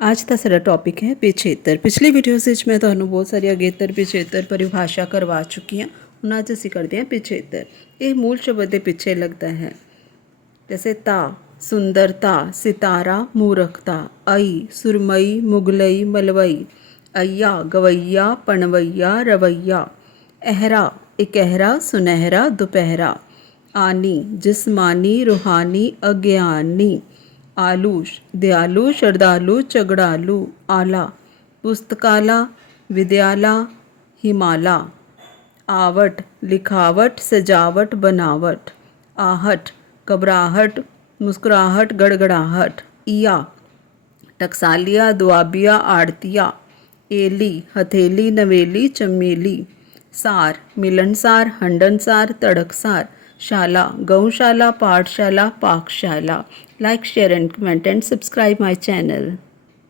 ਅੱਜ ਦਾ ਸਾਡਾ ਟੌਪਿਕ ਹੈ ਪਿਛੇਤਰ ਪਿਛਲੀ ਵੀਡੀਓਜ਼ ਵਿੱਚ ਮੈਂ ਤੁਹਾਨੂੰ ਬਹੁਤ ਸਾਰੀ ਅਗੇਤਰ ਪਿਛੇਤਰ ਪਰਿਭਾਸ਼ਾ ਕਰਵਾ ਚੁੱਕੀ ਹਾਂ ਹੁਣ ਅੱਜ ਅਸੀਂ ਕਰਦੇ ਹਾਂ ਪਿਛੇਤਰ ਇਹ ਮੂਲ ਸ਼ਬਦ ਦੇ ਪਿੱਛੇ ਲੱਗਦਾ ਹੈ जैसे ता सुंदरता सितारा मूर्खता आई सुरमई मुगलई मलवई अय्या गवैया पणवैया रवैया अहरा इकहरा सुनहरा दोपहरा आनी जिस्मानी रूहानी अज्ञानी आलूश, दयालु, श्रद्धालु, चगड़ालू, आला, पुस्तकाला, विद्याला, हिमाला, आवट, लिखावट, सजावट, बनावट, आहट, घबराहट, मुस्कुराहट, गड़गड़ाहट इया टकसालिया, दुआबिया, आड़तिया, एली, हथेली, नवेली, चमेली, सार, मिलनसार, हंडनसार, तड़कसार शाला गौशाला पाठशाला पाकशाला। Like share and comment and subscribe my channel